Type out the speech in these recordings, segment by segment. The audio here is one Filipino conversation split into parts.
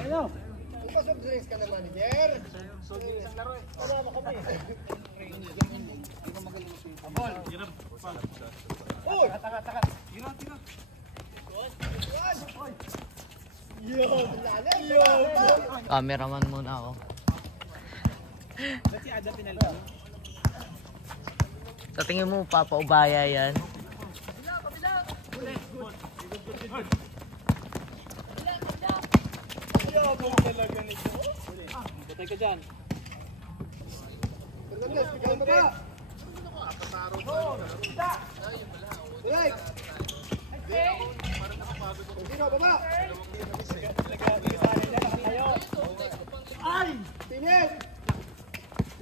Ano? Pasok drinks ka na, manager. So, isang laro eh. Wala mo kami. Hindi ko magaling si Abol. Oh! Taka. Tira. Yo! Cameraman muna ako. Ba't si Adam pinalito? Sa tingin mo, papaubaya yan? Patay ka dyan. Fernandez, bigyan mo ba? Like! Sino, baba! Ay! Tinis!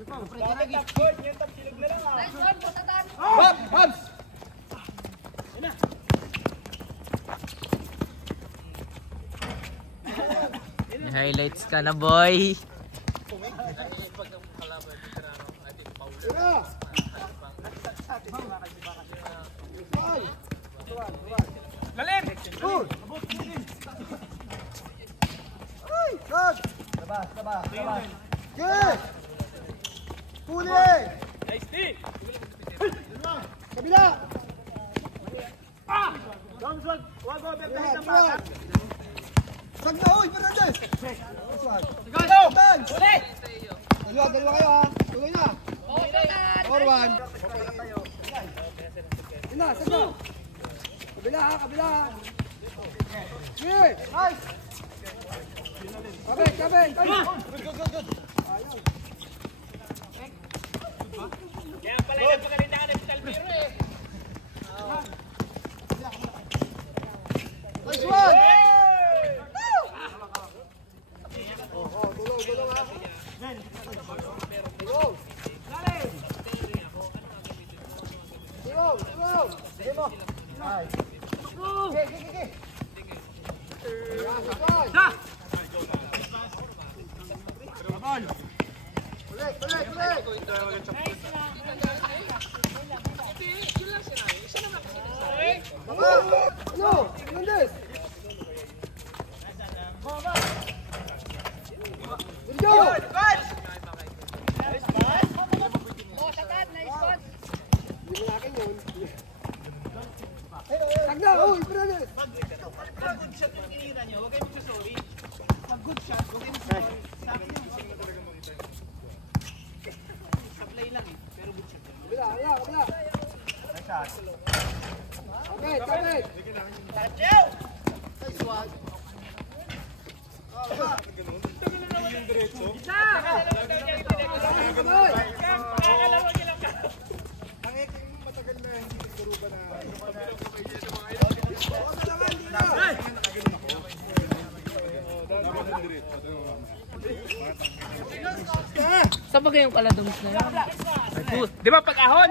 Bakit top board? Yung top silog na lang ah! Nice one, putatan! Habs! Yan na! May highlights ka na, boy! Lalim! Good! Ay! Good! Sabah! Good! Huli! Nice team! Kabila! Ah! Don't swag! Wag over the head ng bata! Sag na! Uy! Fernandez! Go! Huli! Dalawa kayo ha! Tuloy na! 4-1! Yun na! Sag na! Kabila ha! Good! Nice! Kabin! Good! Kaya pala yung pagalindahan ng Talbiro eh. Nice one! Tulong ha. Tulong! Sige mo. Sige. Ulit! No! Fernandez! Let's go! Nice pass! Nice pass! Hindi mo nakin yun. Tag na! Uy! Fernandez! Pag good shot yung kinira nyo, huwag kayo magsasorry. Pag good shot, huwag kayo magsasorry. Sa akin yung supply lang eh, pero good shot. Kabila! Okay, kapit! Nice one! Yung diretso? Kakalawag nyo lang ka. Ang eking matagal na hindi nagturo ka na... Saan ba kayong kaladong na yun? Di ba pag-ahon?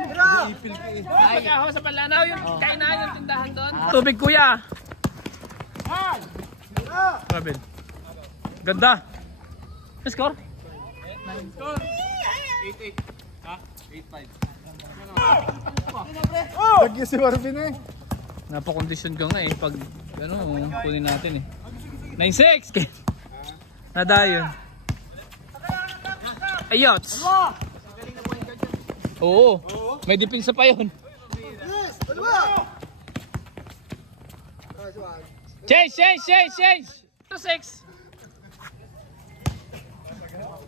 Pag-ahon sa Panlanaw, yung kainahan yung tindahan doon. Tubig kuya. Grabe. Ganda. Ano score? 8-8. Ha? 8-5. Lagi si Marvin eh. Napakondisyon ka nga eh. Pag ano, kunin natin eh. 9-6. Nadayon. Ayots. Oo. May depensa pa yun. Yes! Dalawa! Change! 2-6.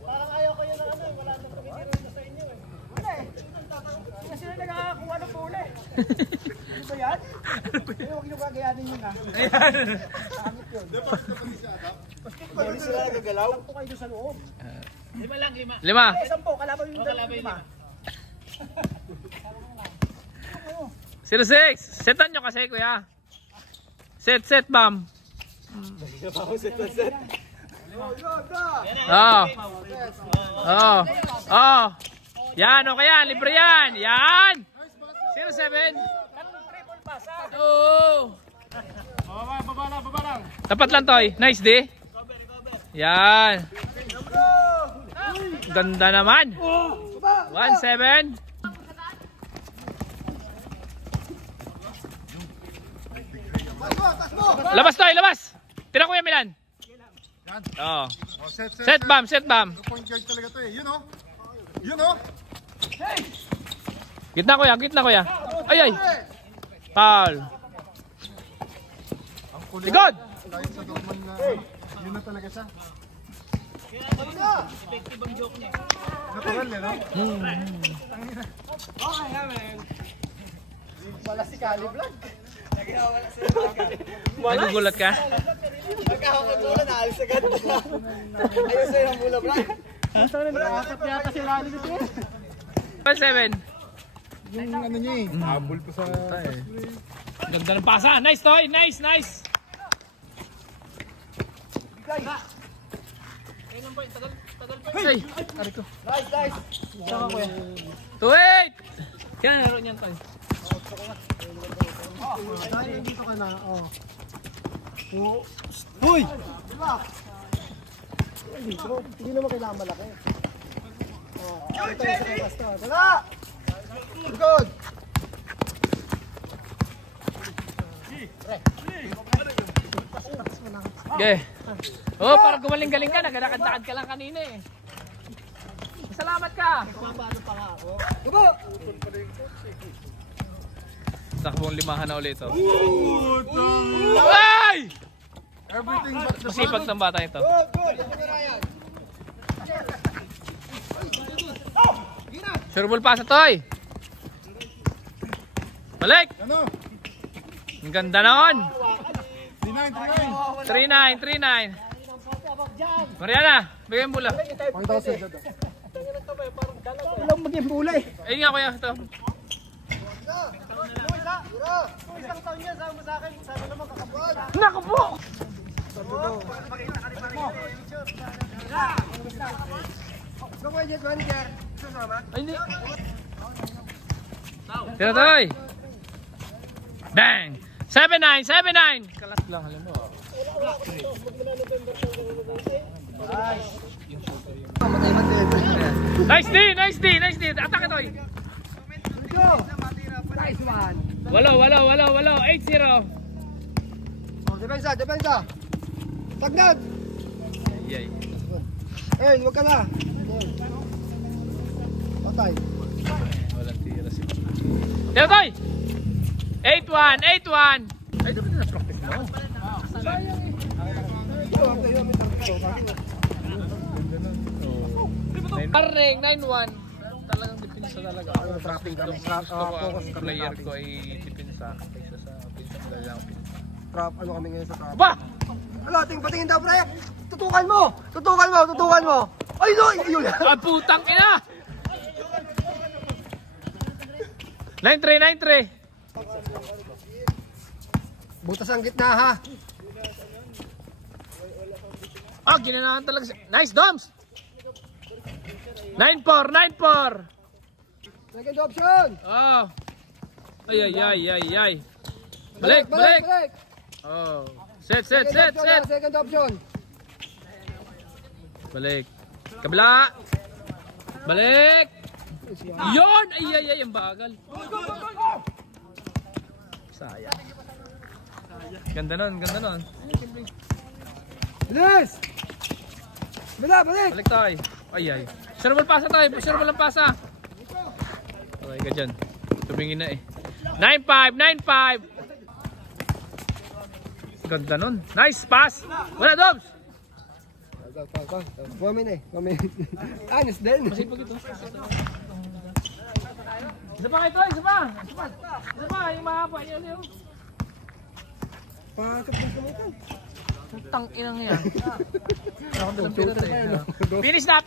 Parang ayaw kayo na ano, wala nang tumitiro na sa inyo eh. Wala eh. Kasi na nagkakakuha ng pula eh. Ano ba yan? Huwag nyo gagayanin yun ah. Ayan. Sakit yun. Hindi sila nagagalaw. 10 kayo sa loob. 5 lang. 10, kalaban yung Kalaban yung 5. 0-6. Setan nyo kasi kuya. Set bam. Yan, okay yan. Libre yan. Yan. 0-7. Oo. Baba lang. Tapat lang, Toy. Nice, di. Yan. Ganda naman. 1-7. Labas, Toy. Labas. Tira, Kuya Milan. Oo. Oh, set. Set bomb, set bomb. Point guard talaga to eh. Yun oh. Yun oh. Gitna kuya, gitna kuya. Ay. Foul. Ang kulit. Ligod! Kahit sa Dortmund na, yun na talaga siya. Natural eh, no? Wala si Kali Vlog. Nagugulat ka? Pagkahawak ng bola, naalis agad. Ayun sa'yo ang bola, Vlog. Nakakap yata si Rani dito. 7. Yung ano niya eh. Habol ko sa... Ganda ng pasa. Nice toy, nice. Hey! Nice. Saka kuya. 2-8! Yan, laro niyan toy. Dali, dito ka na. Uy! Hindi naman kailangan malaki. Dala! Good! Okay. Oh, parang gumaling-galing ka. Nagkakad ka lang kanina eh. Salamat ka. Paano pa nga ako? Diba? Takbong limahan na ulit ito. Ay! Everything but the Masipag ng bata ito. Good! Ito na Ryan. Sure ball pa sa toy. Balik! Ano? Ang ganda nun. 39. 3-9. Mariana, bigyan mo bola. Pakita ko sa'yo. Walang maging bulay. Ayun nga kuya ito. Isang taon niya, sama sa akin. Sana naman kakabuan. Naku po! Go boy, Jet Manager. Susama. Ay, hindi. Tira toy. Bang! 7-9. Kalat lang, alam mo. Nice D. Atake toy. Nice one. Walo. 8-0. Depensa. Tagnat. Yay. Huwag ka na. Patay. Walang tira si Tira toy. 8-1. Ay, dapat na practice mo. Paring 9-1. Talagang depensa talaga. Trapping kami. Gusto ko ang player ko ay depensa kaysa sa pinsa nila lang. Trap, ano kami ngayon sa trap? Ba! Ano, patingin daw, pre. Tutukan mo. Ay, no, yun. Ah, putang ina! 9-3. Butas ang gitna, ha. Ah, ginanahan talaga siya. Nice, Doms! 9-4. Second option. Oh. Ay. Balik. Oh. Set. Second option. Balik. Kabila. Balik. Yon! Ay, ang bagal. Sayang. Ganda nun. Bilis. Balik. Balik tayo. Ay. Sure ball pasa tayo. Okay ka dyan. Tumingin na eh. 9-5. Ganda nun. Nice pass. Wala, Dobbs. One minute. Anis din. Masipag ito. Isa pa ito. Isa pa. Yung mahaba. Yun. Pasok na sumitan. Tang inang yan. Finish na.